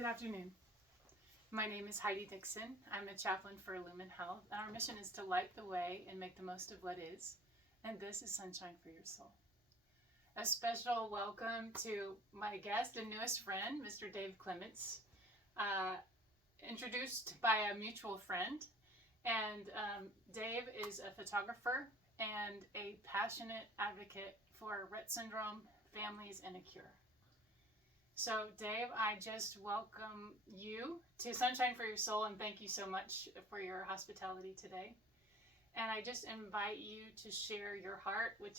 Good afternoon. My name is Heidi Dixon. I'm a chaplain for Lumen Health, and our mission is to light the way and make the most of what is. And this is Sunshine for Your Soul. A special welcome to my guest and newest friend, Mr. Dave Clements, introduced by a mutual friend. And Dave is a photographer and a passionate advocate for Rett syndrome, families, and a cure. So, Dave, I just welcome you to Sunshine for Your Soul, and thank you so much for your hospitality today. And I just invite you to share your heart, which,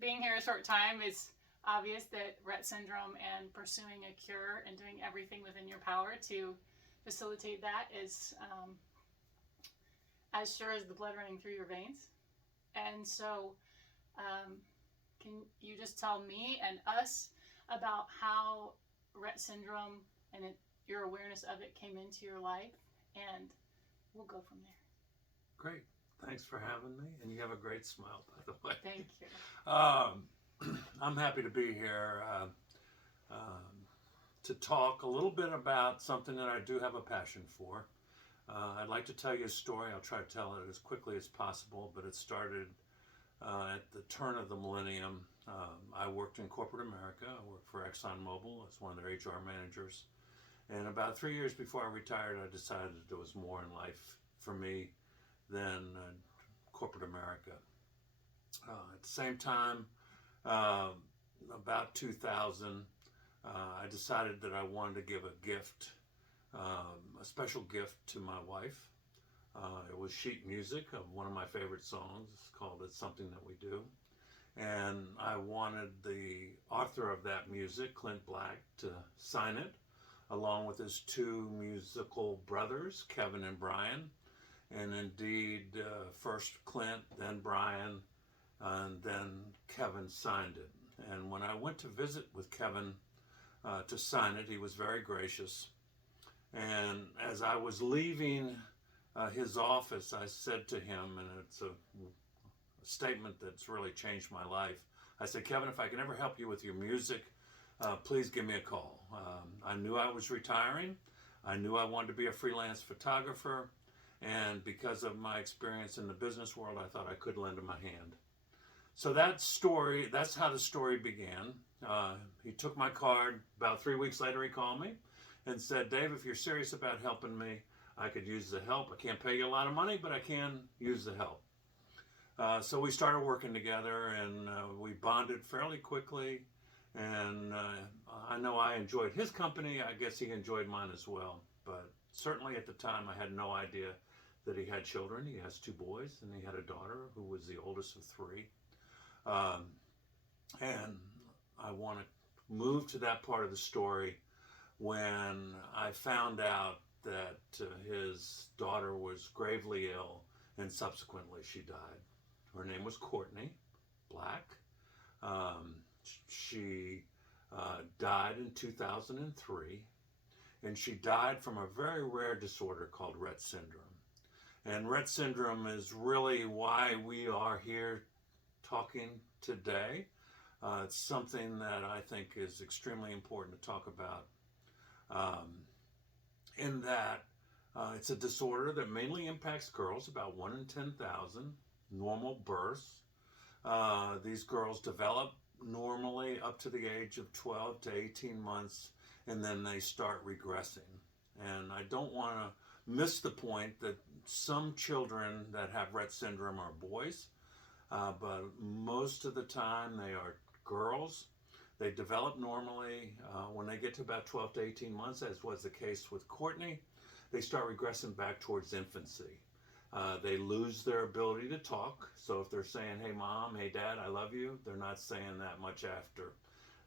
being here a short time, is obvious that Rett syndrome and pursuing a cure and doing everything within your power to facilitate that is as sure as the blood running through your veins. And so, can you just tell me and us about how Rett syndrome and your awareness of it came into your life, and we'll go from there. Great. Thanks for having me, and you have a great smile, by the way. Thank you. I'm happy to be here to talk a little bit about something that I do have a passion for. I'd like to tell you a story. I'll try to tell it as quickly as possible, but it started at the turn of the millennium. I worked in corporate America. I worked for ExxonMobil as one of their HR managers. And about 3 years before I retired, I decided there was more in life for me than corporate America. At the same time, about 2000, I decided that I wanted to give a gift, a special gift to my wife. It was sheet music of one of my favorite songs. It's called It's Something That We Do. And I wanted the author of that music, Clint Black, to sign it, along with his two musical brothers, Kevin and Brian. And indeed, first Clint, then Brian, and then Kevin signed it. And when I went to visit with Kevin to sign it, he was very gracious. And as I was leaving his office, I said to him, and it's a statement that's really changed my life. I said, Kevin, if I can ever help you with your music, please give me a call. I knew I was retiring. I knew I wanted to be a freelance photographer. And because of my experience in the business world, I thought I could lend him a hand. So that's how the story began. He took my card. About 3 weeks later, he called me and said, Dave, if you're serious about helping me, I could use the help. I can't pay you a lot of money, but I can use the help. So we started working together, and we bonded fairly quickly. And I know I enjoyed his company. I guess he enjoyed mine as well. But certainly at the time, I had no idea that he had children. He has two boys, and he had a daughter who was the oldest of three. And I want to move to that part of the story when I found out that his daughter was gravely ill, and subsequently she died. Her name was Courtney Black. She died in 2003, and she died from a very rare disorder called Rett syndrome. And Rett syndrome is really why we are here talking today. It's something that I think is extremely important to talk about, in that it's a disorder that mainly impacts girls, about 1 in 10,000. Normal births. These girls develop normally up to the age of 12 to 18 months, and then they start regressing. And I don't want to miss the point that some children that have Rett syndrome are boys, but most of the time they are girls. They develop normally. When they get to about 12 to 18 months, as was the case with Courtney, they start regressing back towards infancy. They lose their ability to talk. So if they're saying, hey mom, hey dad, I love you, they're not saying that much after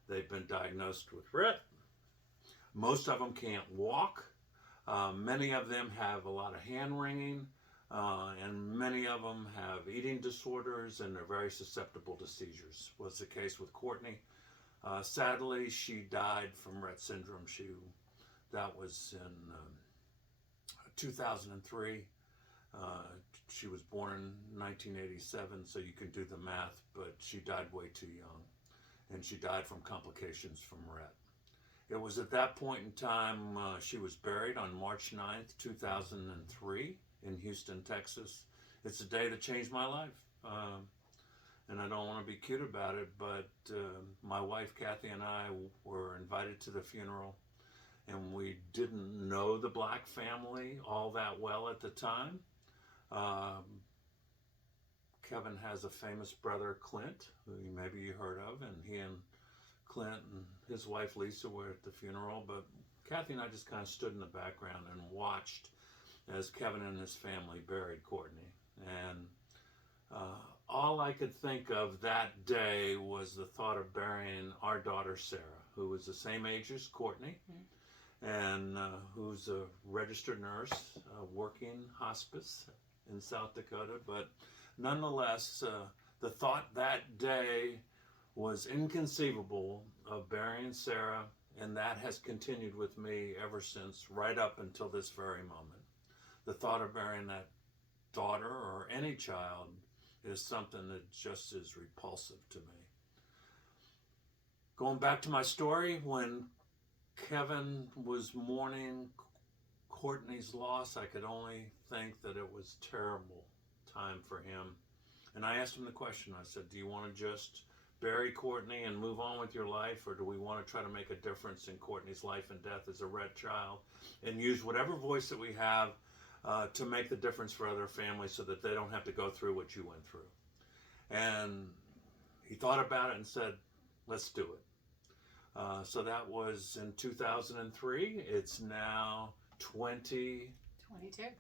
they've been diagnosed with Rett. Most of them can't walk. Many of them have a lot of hand wringing, and many of them have eating disorders, and they're very susceptible to seizures. Was the case with Courtney. Sadly, she died from Rett syndrome. That was in 2003. She was born in 1987, so you can do the math, but she died way too young. And she died from complications from Rett. It was at that point in time she was buried on March 9th, 2003 in Houston, Texas. It's a day that changed my life. And I don't want to be cute about it, but my wife Kathy and I were invited to the funeral, and we didn't know the Black family all that well at the time. Kevin has a famous brother, Clint, who maybe you heard of, and he and Clint and his wife Lisa were at the funeral, but Kathy and I just kind of stood in the background and watched as Kevin and his family buried Courtney. And all I could think of that day was the thought of burying our daughter Sarah, who was the same age as Courtney, and who's a registered nurse working hospice in South Dakota. But nonetheless, the thought that day was inconceivable of burying Sarah, and that has continued with me ever since, right up until this very moment. The thought of burying that daughter or any child is something that just is repulsive to me. Going back to my story, when Kevin was mourning Courtney's loss, I could only think that it was a terrible time for him. And I asked him the question. I said, do you want to just bury Courtney and move on with your life, or do we want to try to make a difference in Courtney's life and death as a Rett child and use whatever voice that we have to make the difference for other families so that they don't have to go through what you went through? And he thought about it and said, let's do it. So that was in 2003. It's now 22.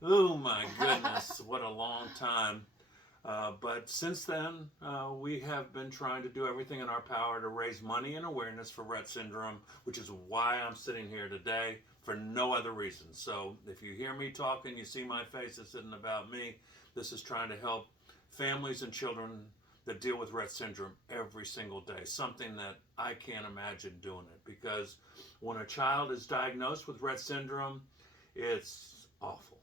Oh my goodness, what a long time. But since then, we have been trying to do everything in our power to raise money and awareness for Rett syndrome, which is why I'm sitting here today, for no other reason. So if you hear me talking, you see my face, it's isn't about me. This is trying to help families and children that deal with Rett syndrome every single day, something that I can't imagine doing it, because when a child is diagnosed with Rett syndrome, it's awful.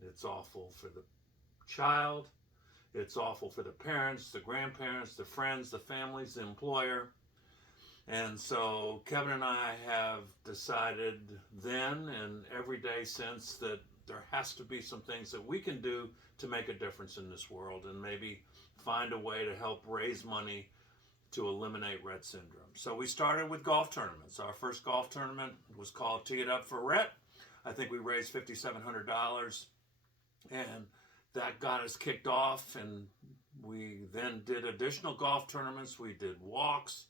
It's awful for the child. It's awful for the parents, the grandparents, the friends, the families, the employer. And so Kevin and I have decided then and every day since that there has to be some things that we can do to make a difference in this world and maybe find a way to help raise money to eliminate Rett syndrome. So we started with golf tournaments. Our first golf tournament was called Tee It Up for Rett. I think we raised $5,700, and that got us kicked off, and we then did additional golf tournaments. We did walks.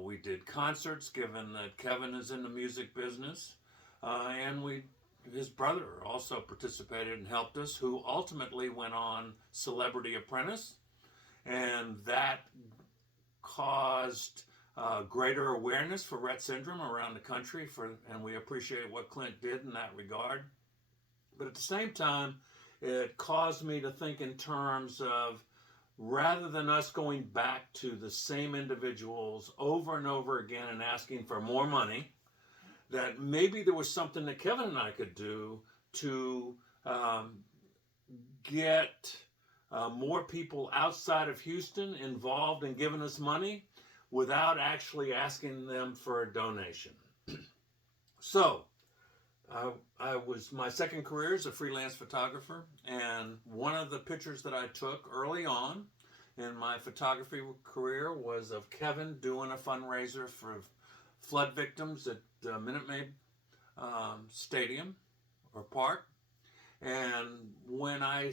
We did concerts, given that Kevin is in the music business. And his brother also participated and helped us, who ultimately went on Celebrity Apprentice. And that caused greater awareness for Rett syndrome around the country, and we appreciate what Clint did in that regard. But at the same time, it caused me to think in terms of, rather than us going back to the same individuals over and over again and asking for more money, that maybe there was something that Kevin and I could do to get more people outside of Houston involved in giving us money without actually asking them for a donation. So, my second career is a freelance photographer, and one of the pictures that I took early on in my photography career was of Kevin doing a fundraiser for flood victims at Minute Maid Stadium or Park. And when I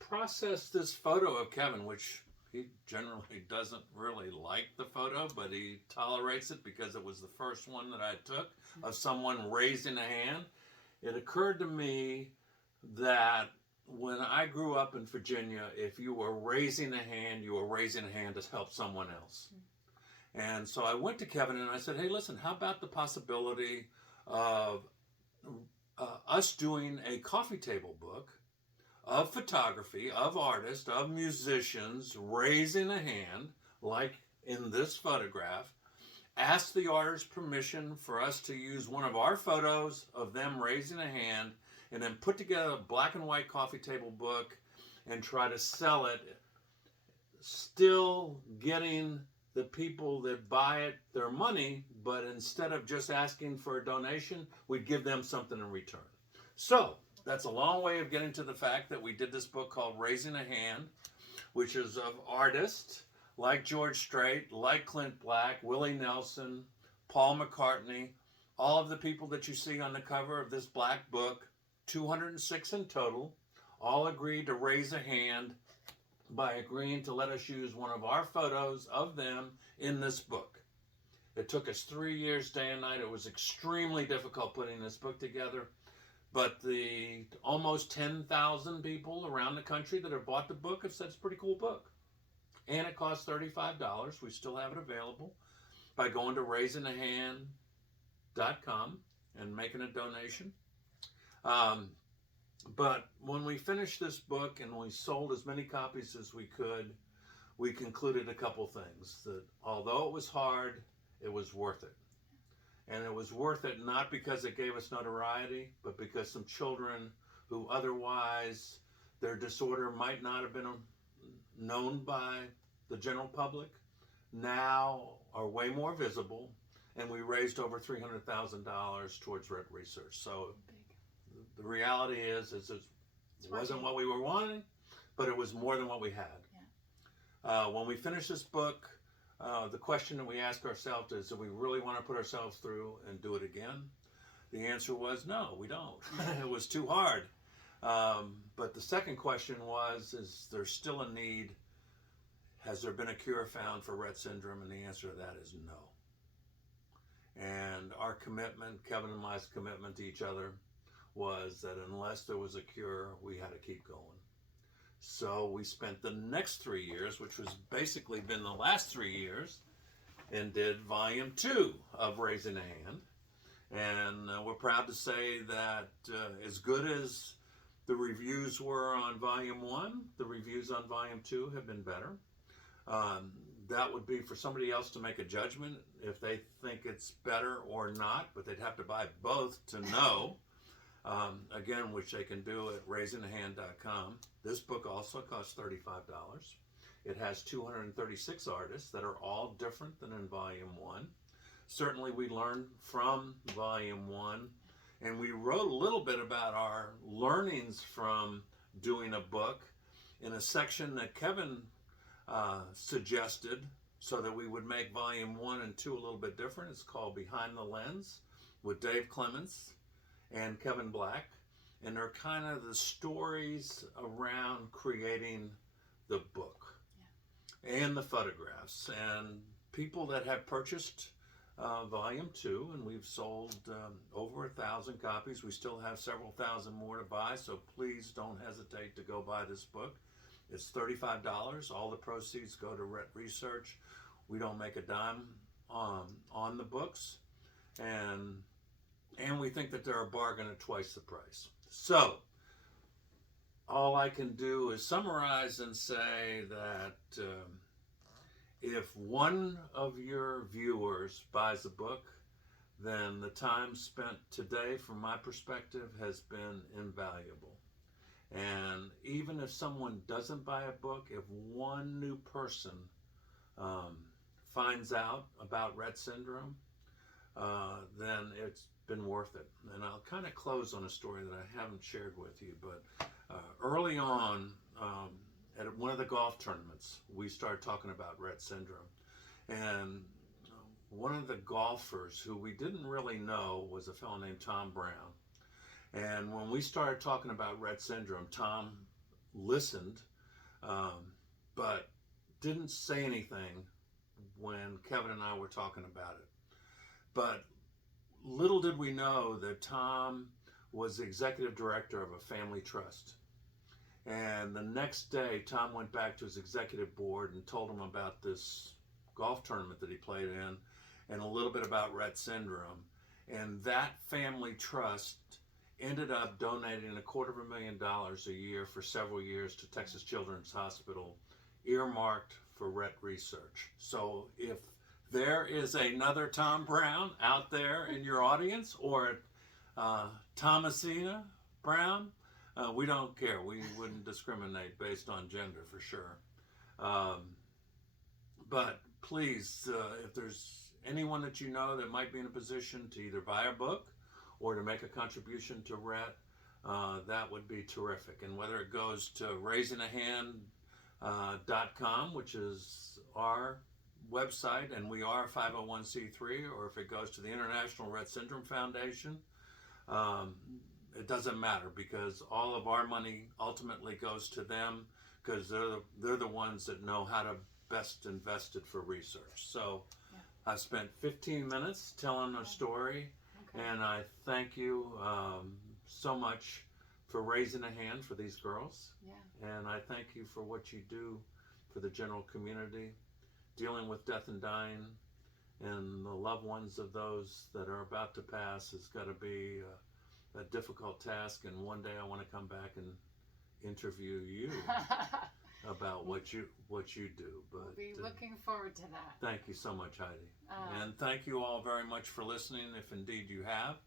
processed this photo of Kevin, which he generally doesn't really like the photo, but he tolerates it because it was the first one that I took of someone raising a hand, it occurred to me that when I grew up in Virginia, if you were raising a hand, you were raising a hand to help someone else. And so I went to Kevin and I said, hey, listen, how about the possibility of us doing a coffee table book of photography, of artists, of musicians raising a hand, like in this photograph, ask the artist permission for us to use one of our photos of them raising a hand, and then put together a black and white coffee table book and try to sell it, still getting the people that buy it their money, but instead of just asking for a donation, we'd give them something in return. So that's a long way of getting to the fact that we did this book called Raising a Hand, which is of artists like George Strait, like Clint Black, Willie Nelson, Paul McCartney, all of the people that you see on the cover of this black book, 206 in total, all agreed to raise a hand by agreeing to let us use one of our photos of them in this book. It took us 3 years, day and night. It was extremely difficult putting this book together. But the almost 10,000 people around the country that have bought the book have said it's a pretty cool book. And it costs $35. We still have it available by going to raisingahand.com and making a donation. But when we finished this book and we sold as many copies as we could, we concluded a couple things. That although it was hard, it was worth it. And it was worth it not because it gave us notoriety, but because some children who otherwise their disorder might not have been known by the general public now are way more visible. And we raised over $300,000 towards Rett research. So the reality is it wasn't what we were wanting, but it was more than what we had. Yeah. When we finish this book, the question that we ask ourselves is, do we really want to put ourselves through and do it again? The answer was no, we don't. It was too hard. But the second question was, is there still a need? Has there been a cure found for Rett syndrome? And the answer to that is no. And our commitment, Kevin and my commitment to each other, was that unless there was a cure, we had to keep going. So we spent the next 3 years, which was basically been the last 3 years, and did volume 2 of Raising a Hand. And we're proud to say that as good as the reviews were on volume 1, the reviews on volume 2 have been better. That would be for somebody else to make a judgment if they think it's better or not, but they'd have to buy both to know. Again, which they can do at raisingahand.com. This book also costs $35. It has 236 artists that are all different than in volume 1. Certainly we learned from volume 1, and we wrote a little bit about our learnings from doing a book in a section that Kevin suggested so that we would make volume 1 and 2 a little bit different. It's called Behind the Lens with Dave Clements and Kevin Black, and they're kind of the stories around creating the book. Yeah. And the photographs, and people that have purchased volume 2, and we've sold over 1,000 copies. We still have several thousand more to buy, so please don't hesitate to go buy this book. It's $35. All the proceeds go to Rett Research. We don't make a dime on the books, and we think that they're a bargain at twice the price. So all I can do is summarize and say that if one of your viewers buys a book, then the time spent today, from my perspective, has been invaluable. And even if someone doesn't buy a book, if one new person finds out about Rett syndrome, then it's been worth it. And I'll kind of close on a story that I haven't shared with you, but early on at one of the golf tournaments, we started talking about Rett syndrome. And one of the golfers who we didn't really know was a fellow named Tom Brown. And when we started talking about Rett syndrome, Tom listened, but didn't say anything when Kevin and I were talking about it. But little did we know that Tom was the executive director of a family trust. And the next day, Tom went back to his executive board and told them about this golf tournament that he played in and a little bit about Rett syndrome. And that family trust ended up donating $250,000 a year for several years to Texas Children's Hospital, earmarked for Rett research. So if there is another Tom Brown out there in your audience, or Thomasina Brown, we don't care. We wouldn't discriminate based on gender, for sure. But please, if there's anyone that you know that might be in a position to either buy a book or to make a contribution to Rett, that would be terrific. And whether it goes to raisingaHand.com, which is our website, and we are 501c3, or if it goes to the International Rett Syndrome Foundation, it doesn't matter, because all of our money ultimately goes to them, because they're the ones that know how to best invest it for research. So I spent 15 minutes telling a story, and I thank you so much for raising a hand for these girls. And I thank you for what you do for the general community, dealing with death and dying, and the loved ones of those that are about to pass has got to be a difficult task. And one day I want to come back and interview you about what you do. But we'll be looking forward to that. Thank you so much, Heidi. And thank you all very much for listening, if indeed you have.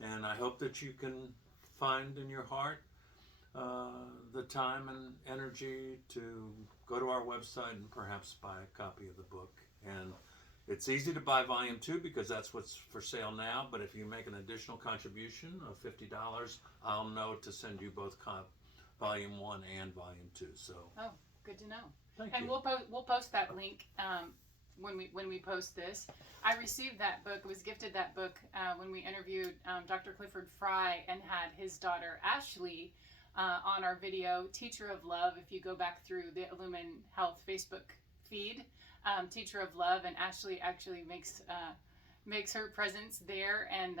And I hope that you can find in your heart the time and energy to go to our website and perhaps buy a copy of the book. And it's easy to buy volume 2 because that's what's for sale now. But if you make an additional contribution of $50, I'll know to send you both volume 1 and volume 2. So good to know. Thank you. We'll post that link when we post this. I received that book, was gifted that book when we interviewed Dr. Clifford Fry and had his daughter Ashley on our video, Teacher of Love. If you go back through the Illumin Health Facebook feed, Teacher of Love, and Ashley actually makes her presence there, and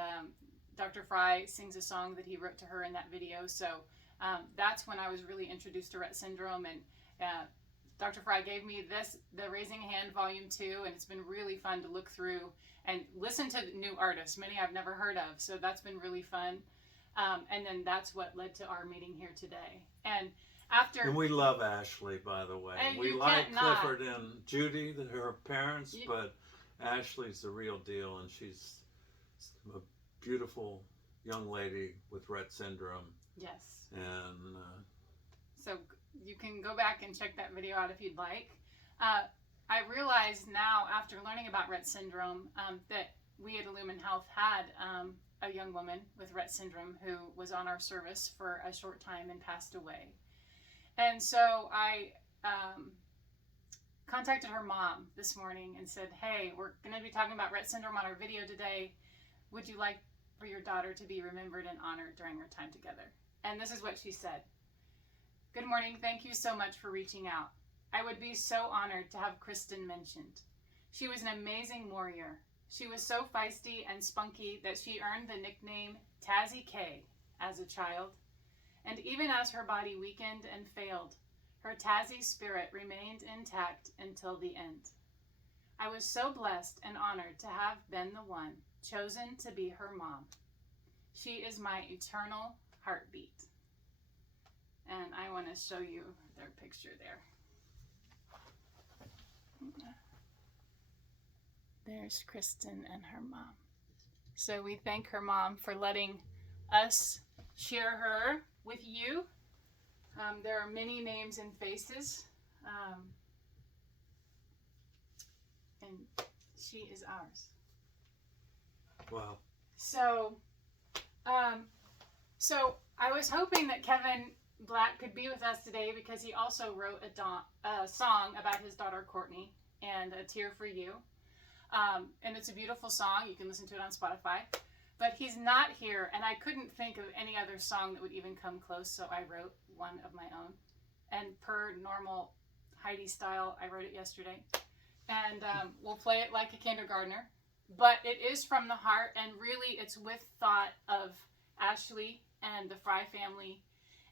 Dr. Fry sings a song that he wrote to her in that video. So that's when I was really introduced to Rett syndrome, and Dr. Fry gave me the Raising a Hand Volume 2, and it's been really fun to look through and listen to new artists, many I've never heard of, so that's been really fun. And then that's what led to our meeting here today. And we love Ashley, by the way. And we like Clifford and Judy, her parents, but Ashley's the real deal, and she's a beautiful young lady with Rett syndrome. Yes. And so you can go back and check that video out if you'd like. I realize now, after learning about Rett syndrome, that we at Illumin Health had a young woman with Rett syndrome who was on our service for a short time and passed away. And so I contacted her mom this morning and said, hey, we're going to be talking about Rett syndrome on our video today. Would you like for your daughter to be remembered and honored during our time together? And this is what she said. Good morning. Thank you so much for reaching out. I would be so honored to have Kristen mentioned. She was an amazing warrior. She was so feisty and spunky that she earned the nickname Tazzy K as a child. And even as her body weakened and failed, her Tazzy spirit remained intact until the end. I was so blessed and honored to have been the one chosen to be her mom. She is my eternal heartbeat. And I want to show you their picture there. There's Kristen and her mom. So we thank her mom for letting us share her with you. There are many names and faces. And she is ours. Wow. So I was hoping that Kevin Black could be with us today because he also wrote a song about his daughter Courtney, and A Tear for You. And it's a beautiful song. You can listen to it on Spotify. But he's not here, and I couldn't think of any other song that would even come close, so I wrote one of my own. And per normal Heidi style, I wrote it yesterday. And we'll play it like a kindergartner. But it is from the heart, and really it's with thought of Ashley and the Fry family,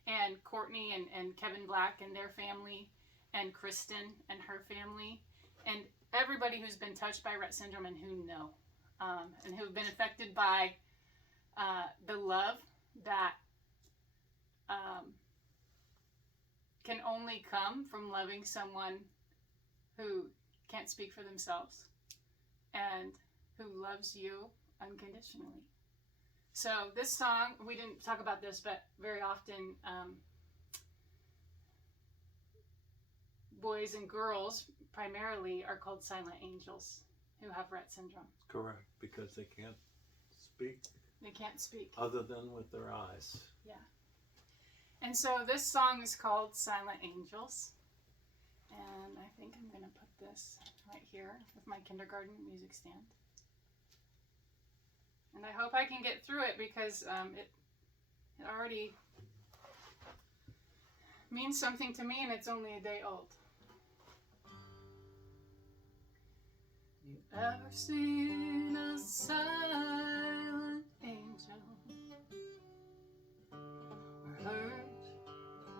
and Courtney and Kevin Black and their family, and Kristen and her family, and everybody who's been touched by Rett syndrome and who know, and who've been affected by the love that can only come from loving someone who can't speak for themselves and who loves you unconditionally. So this song, we didn't talk about this, but very often boys and girls primarily are called silent angels who have Rett syndrome. Correct, because they can't speak They can't speak. other than with their eyes. Yeah. And so this song is called Silent Angels. And I think I'm going to put this right here with my kindergarten music stand. And I hope I can get through it because it already means something to me and it's only a day old. You ever seen a silent angel? Or heard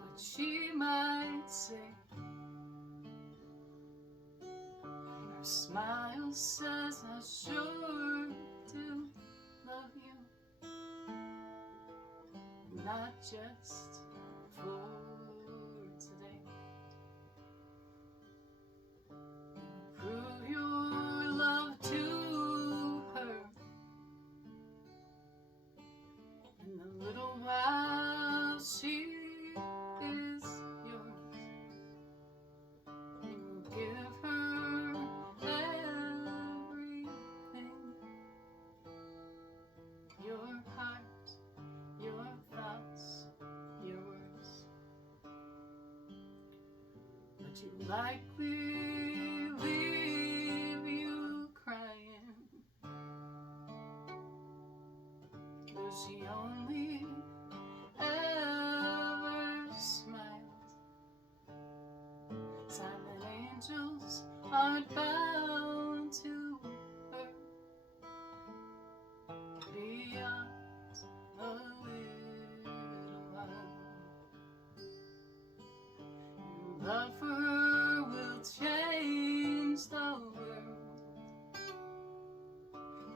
what she might say? Her smile says, I sure do love you. Not just for today. Prove your love to her in the little while she is yours. You will give her everything. Your heart, your thoughts, your words. But you likely leave you crying. Though she only ever smiled. Silent angels aren't bound to her beyond a little while. Your love for her will change the world.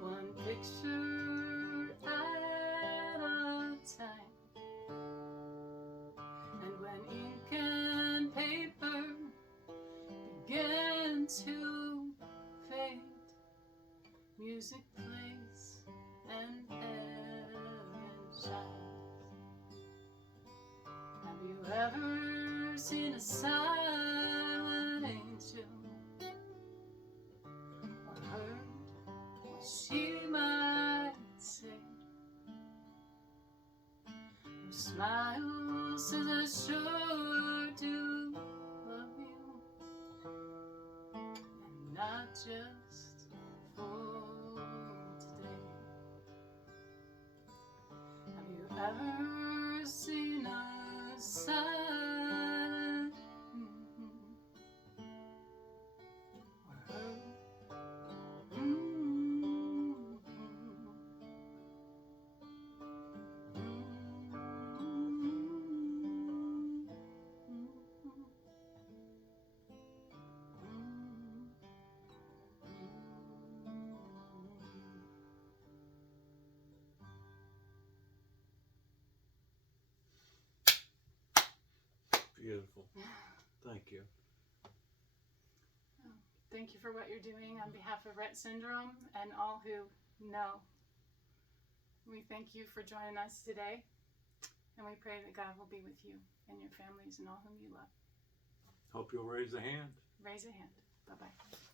One picture at a time. And when ink and paper begin to fade, music plays and heaven shines. Have you ever seen a silent angel? Or heard what she might say? Her smile says, I sure do love you. And not just for today. Have you ever seen a silent or heard? Beautiful. Thank you. Thank you for what you're doing on behalf of Rett syndrome and all who know. We thank you for joining us today, and we pray that God will be with you and your families and all whom you love. Hope you'll raise a hand. Raise a hand. Bye-bye.